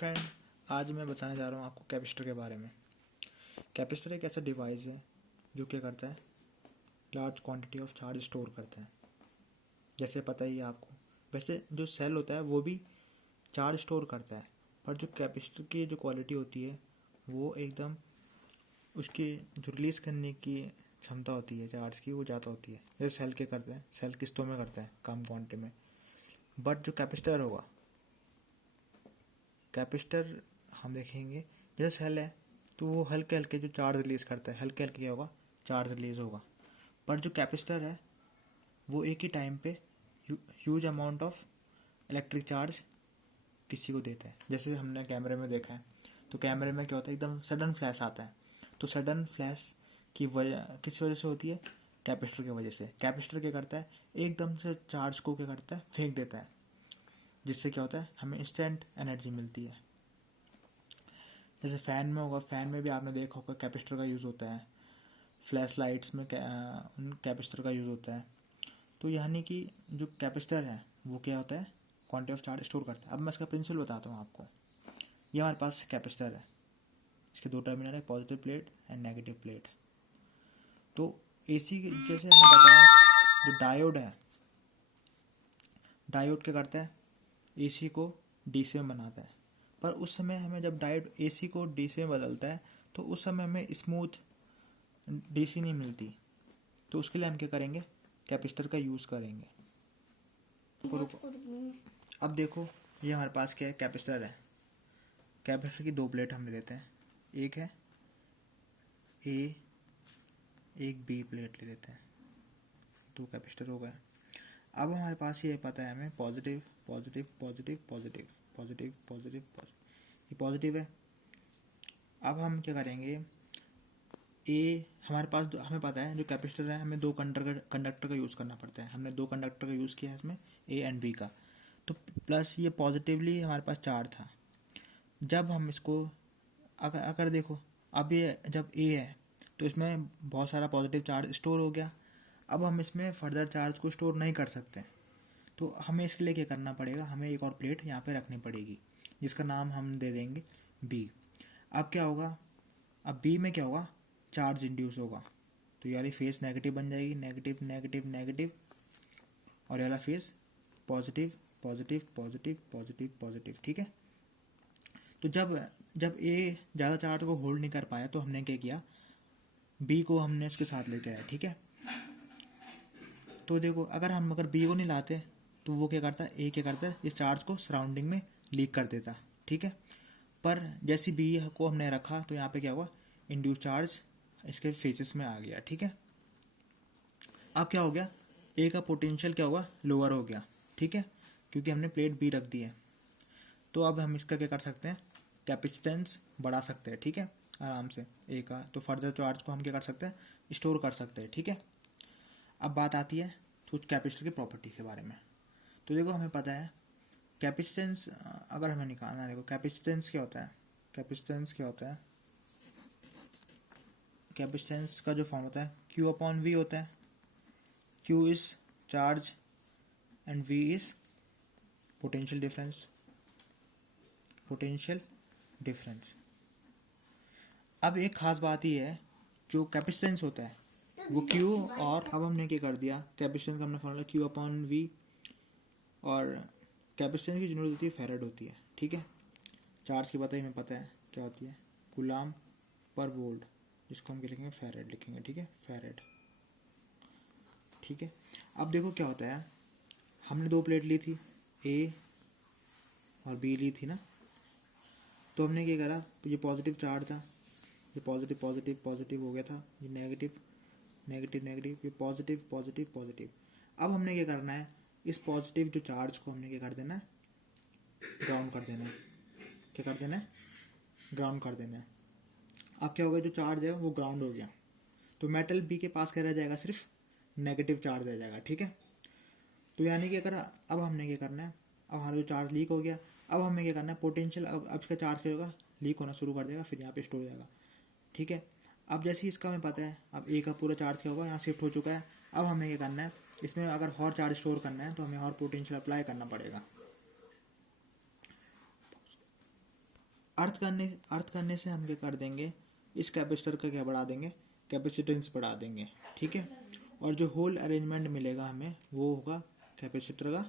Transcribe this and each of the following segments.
Friend, आज मैं बताने जा रहा हूँ आपको कैपेसिटर के बारे में। कैपेसिटर एक ऐसा डिवाइस है जो क्या करता है, large quantity of charge store करता है। जैसे पता ही है आपको। वैसे जो सेल होता है वो भी चार्ज स्टोर करता है, पर जो कैपेसिटर की जो क्वालिटी होती है वो एकदम उसकी जो रिलीज़ करने की क्षमता होती है चार्ज की वो ज़्यादा होती है। जैसे सेल के करते हैं, सेल किस्तों में करता है कम क्वांटिटी में। बट जो कैपेसिटर होगा, कैपेसिटर हम देखेंगे जैसे सेल है तो वो हल्के हल्के जो चार्ज रिलीज़ करता है, हल्के हल्के क्या होगा, चार्ज रिलीज़ होगा। पर जो कैपेसिटर है वो एक ही टाइम पे huge amount of electric charge किसी को देता है। जैसे हमने कैमरे में देखा है तो कैमरे में क्या होता है, एकदम सडन फ्लैश आता है। तो सडन फ्लैश की वजह किस वजह से होती है, कैपेसिटर की वजह से। कैपेसिटर क्या करता है, एकदम से चार्ज को क्या करता है, फेंक देता है, जिससे क्या होता है, हमें इंस्टेंट एनर्जी मिलती है। जैसे फ़ैन में होगा, फ़ैन में भी आपने देखा होगा कैपेसिटर का यूज़ होता है। फ्लैश लाइट्स में कैपेसिटर का यूज़ होता है। तो यानी कि जो कैपेसिटर है वो क्या होता है, क्वांटिटी ऑफ चार्ज स्टोर करता है। अब मैं इसका प्रिंसिपल बताता हूँ आपको। ये हमारे पास कैपेसिटर है, इसके दो टर्मिनल है, positive plate and negative plate. तो एसी जैसे हमने बताया, जो डायोड है, डायोड क्या करता है, एसी को डीसी में बनाता है। पर उस समय हमें जब डायोड एसी को डीसी में बदलता है तो उस समय हमें स्मूथ डीसी नहीं मिलती। तो उसके लिए हम क्या करेंगे, कैपेसिटर का यूज़ करेंगे। अब देखो, ये हमारे पास क्या है, कैपेसिटर है। कैपेसिटर की दो प्लेट हम ले लेते हैं, एक है ए, एक बी प्लेट ले लेते हैं। दो कैपेसिटर हो गए। अब हमारे पास ये पता है हमें, positive positive positive positive positive positive positive, ये पॉजिटिव है। अब हम क्या करेंगे, ए हमारे पास हमें पता है जो कैपेसिटर है हमें दो कंडक्टर का यूज़ करना पड़ता है। हमने दो कंडक्टर का यूज़ किया है इसमें, ए एंड बी का। तो प्लस ये पॉजिटिवली हमारे पास चार्ज था। जब हम इसको अगर देखो, अब ये जब ए है तो इसमें बहुत सारा पॉजिटिव चार्ज स्टोर हो गया। अब हम इसमें फर्दर चार्ज को स्टोर नहीं कर सकते, तो हमें इसके लिए क्या करना पड़ेगा, हमें एक और प्लेट यहाँ पे रखनी पड़ेगी जिसका नाम हम दे देंगे बी। अब क्या होगा, अब बी में क्या होगा, चार्ज इंड्यूस होगा। तो ये वाली फेस नेगेटिव बन जाएगी, नेगेटिव नेगेटिव नेगेटिव, और ये वाला face positive positive positive positive positive. ठीक है। तो जब ए ज़्यादा चार्ज को होल्ड नहीं कर पाया तो हमने क्या किया, बी को हमने उसके साथ लेके आया। ठीक है। तो देखो, अगर बी को नहीं लाते तो वो क्या करता है, ए क्या करता है, इस चार्ज को सराउंडिंग में लीक कर देता। ठीक है। पर जैसे बी को हमने रखा तो यहाँ पे क्या हुआ, इंड्यूस चार्ज इसके फेसेस में आ गया। ठीक है। अब क्या हो गया, ए का पोटेंशियल क्या हुआ, लोअर हो गया। ठीक है, क्योंकि हमने प्लेट बी रख दी है। तो अब हम इसका क्या कर सकते हैं, कैपेसिटेंस बढ़ा सकते हैं। ठीक है, आराम से ए का। तो फर्दर चार्ज को हम क्या कर सकते हैं, स्टोर कर सकते हैं। ठीक है। अब बात आती है कुछ कैपेसिटर की प्रॉपर्टी के बारे में। तो देखो, हमें पता है कैपेसिटेंस अगर हमें निकालना है, देखो कैपेसिटेंस क्या होता है, कैपेसिटेंस क्या होता है, कैपेसिटेंस का जो फॉर्म होता है Q अपॉन V होता है। Q is charge and V is potential difference, potential difference. अब एक खास बात ये है, जो कैपेसिटेंस होता है वो Q, और अब हमने क्या कर दिया, कैपेसिटेंस का हमने फॉर्मूला Q अपॉन V, और कैपेसिटेंस की यूनिट होती है फैराड होती है। ठीक है। चार्ज की पता ही हमें पता है क्या होती है, कूलाम पर वोल्ट, जिसको हम क्या लिखेंगे, फैराड लिखेंगे। ठीक है, फैराड। ठीक है। अब देखो क्या होता है, हमने दो प्लेट ली थी, ए और बी ली थी ना। तो हमने क्या करा, ये पॉजिटिव चार्ज था, ये पॉजिटिव पॉजिटिव पॉजिटिव हो गया था, ये नेगेटिव नेगेटिव नेगेटिव, ये पॉजिटिव पॉजिटिव पॉजिटिव। अब हमने क्या करना है, इस पॉजिटिव जो चार्ज को हमने क्या कर देना है, ग्राउंड कर देना है। क्या कर देना है, ग्राउंड कर देना है। अब क्या होगा, जो चार्ज है वो ग्राउंड हो गया, तो मेटल बी के पास क्या रह जाएगा, सिर्फ नेगेटिव चार्ज रह जाएगा। ठीक है। तो यानी कि अगर अब हमने क्या करना है, अब हमारा जो चार्ज लीक हो गया, अब हमें क्या करना है, पोटेंशियल अब इसका चार्ज क्या होगा, लीक होना शुरू कर देगा, फिर यहाँ पे स्टोर हो जाएगा। ठीक है। अब जैसे इसका हमें पता है, अब ए का पूरा चार्ज क्या होगा, यहाँ शिफ्ट हो चुका है। अब हमें क्या करना है, इसमें अगर और चार्ज स्टोर करना है तो हमें और पोटेंशियल अप्लाई करना पड़ेगा। अर्थ करने से हम क्या कर देंगे, इस कैपेसिटर का क्या बढ़ा देंगे, कैपेसिटेंस बढ़ा देंगे, ठीक है। और जो होल अरेंजमेंट मिलेगा हमें वो होगा कैपेसिटर का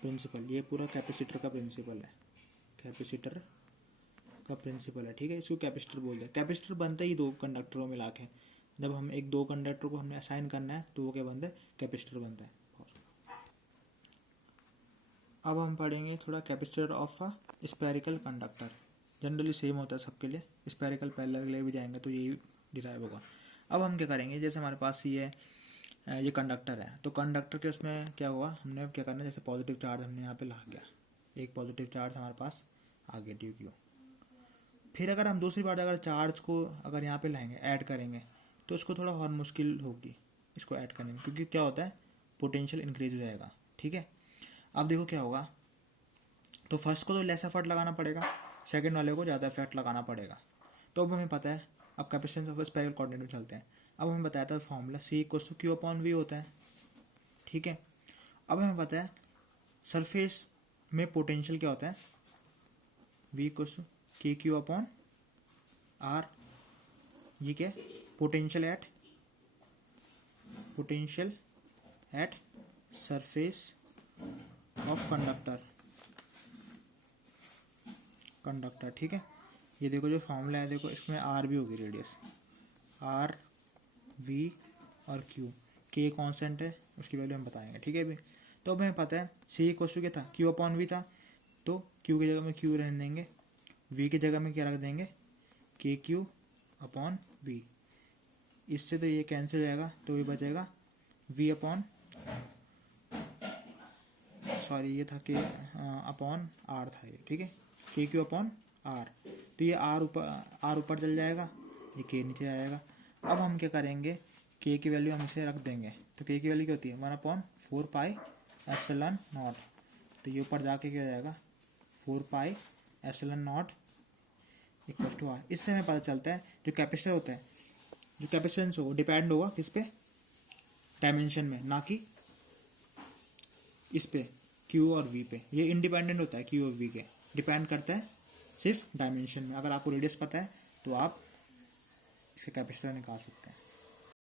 प्रिंसिपल। ये पूरा कैपेसिटर का प्रिंसिपल है, कैपेसिटर का प्रिंसिपल है, ठीक है। इसको कैपेसिटर बोलते हैं। कैपेसिटर बनता ही दो कंडक्टरों में मिला के। जब हम एक दो कंडक्टर को हमने असाइन करना है तो वो क्या बनता है, कैपेसिटर बनता है। अब हम पढ़ेंगे थोड़ा capacitor of a spherical conductor. Generally same होता है सबके लिए, स्फेरिकल पैरेलल के लिए भी जाएंगे तो यही डिराइव होगा। अब हम क्या करेंगे, जैसे हमारे पास ये कंडक्टर है, तो कंडक्टर के उसमें क्या हुआ, हमने क्या करना है, जैसे पॉजिटिव चार्ज हमने यहाँ पे ला गया, एक पॉजिटिव चार्ज हमारे पास आ गया ड्यू क्यू। फिर अगर हम दूसरी बार अगर चार्ज को अगर यहाँ पे लाएंगे, ऐड करेंगे, तो उसको थोड़ा और मुश्किल होगी इसको ऐड करने में, क्योंकि क्या होता है, पोटेंशियल इंक्रीज हो जाएगा, ठीक है। अब देखो क्या होगा, तो फर्स्ट को तो लेस एफर्ट लगाना पड़ेगा, सेकंड वाले को ज़्यादा एफर्ट लगाना पड़ेगा। तो अब हमें पता है, अब कैपेसिटेंस ऑफ स्फेरिकल कोऑर्डिनेट में चलते हैं। अब हमें बताया था फॉर्मूला C=Q/V होता है, ठीक है। अब हमें पता है सरफेस में पोटेंशियल क्या होता है, V=KQ/R। ये क्या, potential at surface of conductor, ठीक है। ये देखो जो फॉर्मूला है, देखो इसमें R भी होगी रेडियस, R, V और Q। K कांस्टेंट है, उसकी वैल्यू हम बताएंगे, ठीक है। अभी तो अब हमें पता है C= क्या था, Q/V था, तो Q की जगह में Q रहने देंगे, V की जगह में क्या रख देंगे, KQ/V। इससे तो ये कैंसिल हो जाएगा, तो ये बचेगा ये था कि अपॉन R था ये, ठीक है, KQ/R। तो ये R ऊपर चल जाएगा, ये K नीचे आएगा। अब हम क्या करेंगे, K की वैल्यू हम इसे रख देंगे, तो K की वैल्यू क्या होती है, 1/4πε0। तो ये ऊपर जाके क्या हो जाएगा, 4πε0 = R। इससे हमें पता चलता है जो कैपेसिटर होता है, जो कैपेसिटेंस हो डिपेंड होगा किस पे, डायमेंशन में, ना कि इस पे Q और V पे। ये इंडिपेंडेंट होता है Q और V के, डिपेंड करता है सिर्फ डायमेंशन में। अगर आपको रेडियस पता है तो आप इसका कैपेसिटर निकाल सकते हैं।